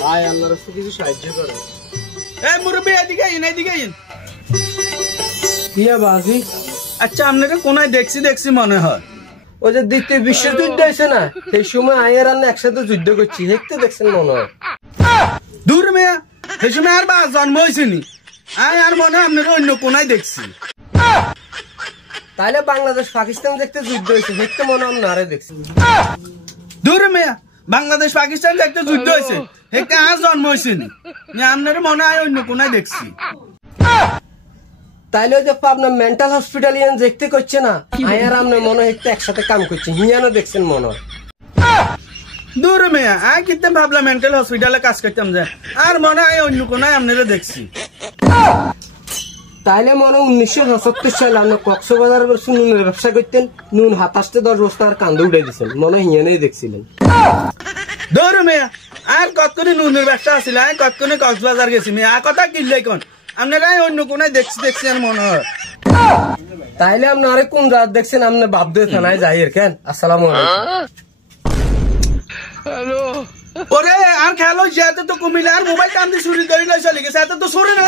ভাই আল্লাহর রাস্তায় কিছু সাহায্য করো। এই মুরব্বি এদিকে আইন, এদিকে আইন। কিয়া বাজি? আচ্ছা আপনাকে কোনায় দেখছি মনে হয়। ওই যে দ্বিতীয় বিশ্বযুদ্ধ হয়েছে না, সেই সময় আয়ের আর একসাথে যুদ্ধ করছি, দেখতে দেখছেন মনে হয়। দূর মেয়া, সেই সময় আর বা জন্ম হয়েছিনি। আয় আর মনে হয় আপনাকে অন্য কোনায় দেখছি। তাইলে বাংলাদেশ পাকিস্তান দেখতে যুদ্ধ হয়েছে, দেখতে মনে হয় নারে দেখছি। দূর মেয়া, বাংলাদেশ পাকিস্তান দেখতে যুদ্ধ হয়েছে, দেখতে আর জন্ম হয়েছিনি। আপনার মনে হয় অন্য কোনায় দেখছি। তাইলে ওই যে আপনার মেন্টাল হসপিটাল ইয়ান দেখতে করছে না, আয়ার আপনার মনে হয় একসাথে কাম করছে, হিয়ানো দেখছেন মনে হয়। দূর মেয়া, আয় কিন্তু ভাবলাম মেন্টাল হসপিটালে কাজ করতাম যে, আর মনে হয় অন্য কোনায় আপনারা দেখছি। তাইলে মনে 1977 সালে আপনার কক্সবাজার নুনের ব্যবসা করতেন, নুন 27-10 বস্তা আর কান্দে উঠে দিচ্ছেন, মনে হয় হিয়ানেই দেখছিলেন। দূর মেয়া, আর কতক্ষণে নুনের ব্যবসা আসছিল, আয় কতক্ষণে কক্সবাজার গেছি মেয়া, আর কথা কিনলে কোন আপনারা অন্য কোনায় দেখছি আর মনে হয়। তাইলে আপনি আরে কোন রাত দেখছেন, আপনি বাপদে থানায় যাইয়ের কেন? আসসালামু আলাইকুম। ওরে আর খেলো যেতে তো কুমিল্লা আর মোবাইল কান্দি চুরি করে চলে গেছে, এত তো চুরি না।